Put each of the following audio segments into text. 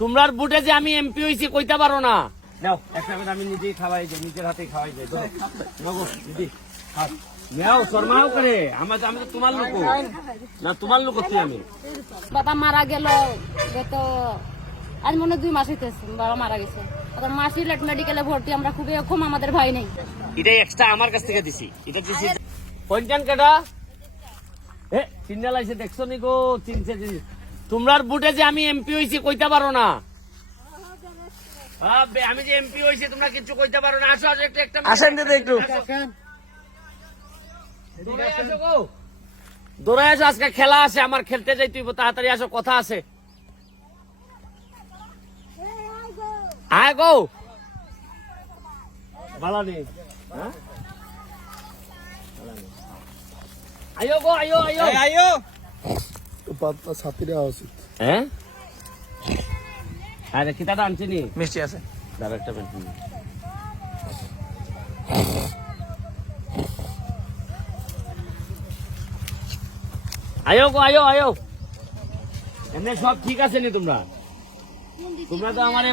তোমরার বুটে যে আমি এমপি হইছি কইতে পারো না। নাও একটা করে আমি নিজেই খাওয়াই যাই, নিজের হাতে খাওয়াই যাই। নগো দিদি হাত নাও, শর্মাও করে আমি তো তোমার লোক না, তোমার লোক হচ্ছি আমি। বাবা মারা গেল গত আজ মনে 2 মাস হইতেছে বাবা মারা গেছে। এখন মা সিলেট মেডিকেলে ভর্তি, আমরা খুবই কম, আমাদের ভাই নেই। এটা এক্সট্রা আমার কাছ থেকে দিছি, এটা দিছি পঞ্চান কাটা এ সিগন্যাল আইছে দেখছো নি গো, চিনছে তোমরার বুটে যে আমি এমপি হইছি কইতে পারো না। আমি যে এমপি হইছি তোমরা কিছু কইতে পারো না। আসো আসো একটা আসেন দিদি একটু দৌড়াই আসো, আজকে খেলা আছে আমার, খেলতে যাই, তুই তাড়াতাড়ি আসো, কথা আছে। আয় গো ভালো নেই, আয়ো গো আয়ো আয়ো আইও পাতটা ছাতি দেওয়া উচিত। হ্যাঁ আরে কিতাটা আনছি নি, মিষ্টি আছে দাঁড়া একটা মিনিট। আয়ো গো আয়ো আয়ো, এমনি সব ঠিক আছে নি? তোমরা তোমরা তো আমার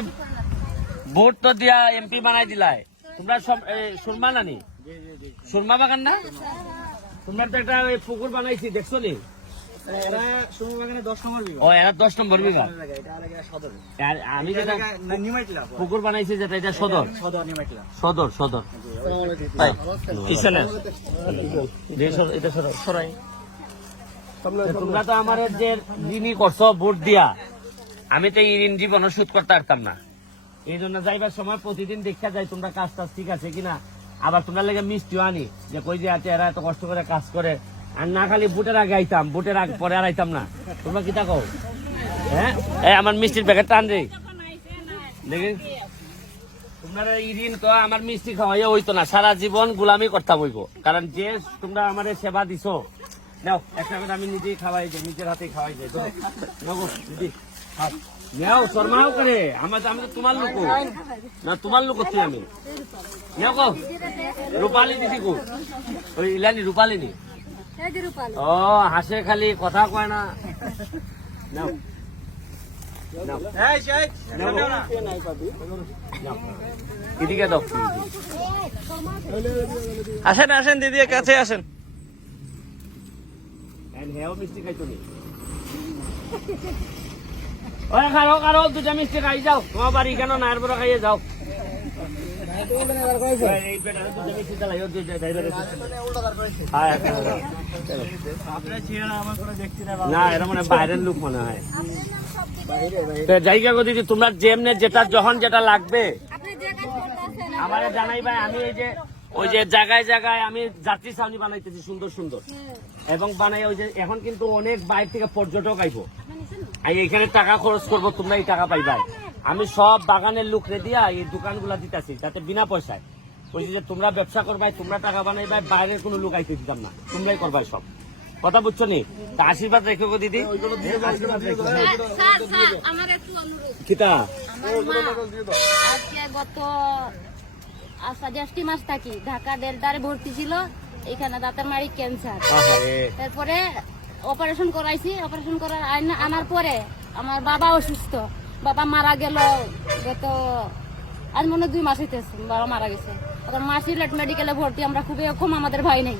ভোট তো দিয়া এমপি বানাই দিলাই, তোমরা সব সুরমা নানি, সুরমা বাগান না? তোমরা তো একটা পুকুর বানাইছি দেখছো নি? এরা সুরমা বাগানে 10 নম্বর বিভাগ। ও এরা 10 নম্বর বিভাগ। এটা আলাদা সদর। আর আমি যেটা নিমাইটলা পুকুর বানাইছি যেটা, এটা সদর সদর নিমাইটলা। সদর সদর। তাই কিসেনের এটা সরাই। তোমরা তো আমার যে ঋণই করছো ভোট দিয়া, আমি তো এই ঋণ জীবন শোধ করতে পারতাম না। এই জন্য যাইবার সময় প্রতিদিন দেখা যায় তোমরা কাজ টাজ ঠিক আছে কিনা। আবার তোমরা লেগে মিষ্টিও আনি, যে কই যে এরা এত কষ্ট করে কাজ করে। আর না খালি বুটের আগে আইতাম, বুটের আগে পরে আর আইতাম না। তোমরা কি থাকো? হ্যাঁ আমার মিষ্টির প্যাকেট টান রে দেখি। তোমরা এই ঋণ তো আমার মিষ্টি খাওয়াইয়া হইতো না, সারা জীবন গুলামি করতে হইব। কারণ যে তোমরা আমার সেবা দিছো, নাও একটা করে আমি নিজেই খাওয়াই যাই, নিজের হাতে খাওয়াই যাই। নগো দিদি হাত নাও, শর্মাও করে আমি তো তোমার লোক না, তোমার লোক হচ্ছি আমি। নাও গো রূপালি দিদি গো, ওই ইলানি রূপালি নি। ও হাসে খালি, কথা কয় না। নাও নাও এই শেখ এদিকে দাও। আসেন আসেন দিদি কাছে আসেন। হেও মিষ্টি খাইতো নি? ওই কারো কারো দুটা মিষ্টি খাই যাও, তোমার বাড়ি কেন না এর বড় খাইয়ে যাও। না এরা মানে বাইরের লোক মনে হয়। জায়গা দিদি তোমরা যেমনে যেটা যখন যেটা লাগবে আমার জানাই ভাই। আমি এই যে ওই যে জায়গায় জায়গায় আমি যাত্রী ছাউনি বানাইতেছি সুন্দর সুন্দর, এবং বানাই ওই যে এখন কিন্তু অনেক বাইরে থেকে পর্যটক আইবো, এখানে টাকা খরচ করবো, তোমরা এই টাকা পাইবা। আমি সব বাগানের লোকরে দিয়া এই দোকানগুলা দিতেছি, যাতে বিনা পয়সায় বলছি যে তোমরা ব্যবসা করবাই, তোমরা টাকা বানাইবাই, বাইরের কোনো লোক আইতে দিতাম না, তোমরাই করবাই সব। কথা বুঝছো নি? তা আশীর্বাদ রেখো গো দিদি, আশীর্বাদ রেখো। কিতা আজকে গত জ্যৈষ্ঠ মাস থাকি ঢাকা ডেল্টারে ভর্তি ছিল, এখানে দাঁতের মাড়ি ক্যান্সার। তারপরে অপারেশন করাইছি, অপারেশন করার আনার পরে আমার বাবা অসুস্থ, বাবা মারা গেল গত আজ মনে 2 মাস হইতেছে বাবা মারা গেছে। এখন মা সিলেট মেডিকেলে ভর্তি, আমরা খুবই কম, আমাদের ভাই নেই।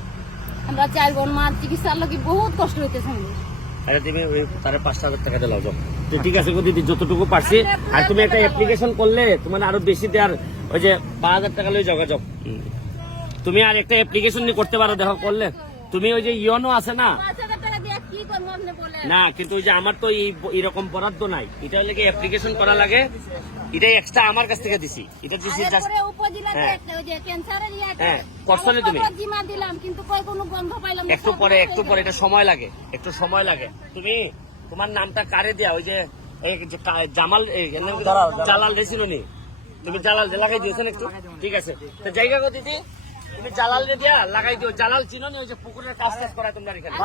আমরা 4 বোন, মার চিকিৎসার লোক বহুত কষ্ট হইতেছে। তুমি ওই তারা 5,000 টাকা দিলাও যাও, ঠিক আছে গো দিদি, যতটুকু পারছি। আর তুমি একটা অ্যাপ্লিকেশন করলে তোমার আরো বেশি দেওয়ার, ওই যে 5,000 টাকা লই যোগাযোগ। তুমি আর একটা অ্যাপ্লিকেশন নিয়ে করতে পারো, দেখো করলে তুমি ওই যে ইয়নো আছে না, না কিন্তু ওই যে আমার তো এইরকম বরাদ্দ নাই, এটা হলে কি অ্যাপ্লিকেশন করা লাগে, এটা এক্সট্রা আমার কাছ থেকে দিছি, এটা দিছি জাস্ট। হ্যাঁ করছো না তুমি? একটু পরে এটা সময় লাগে, একটু সময় লাগে। তুমি তোমার নামটা কারে দেয়া, ওই যে জামাল জালাল রেছিল নি, তুমি জালাল লাগাই দিয়েছেন একটু, ঠিক আছে। তো জায়গা গো দিদি তুমি জালাল রে দিয়া লাগাই দিও। জালাল চিনো নি, ওই যে পুকুরের কাজ টাজ করা তোমরা এখানে?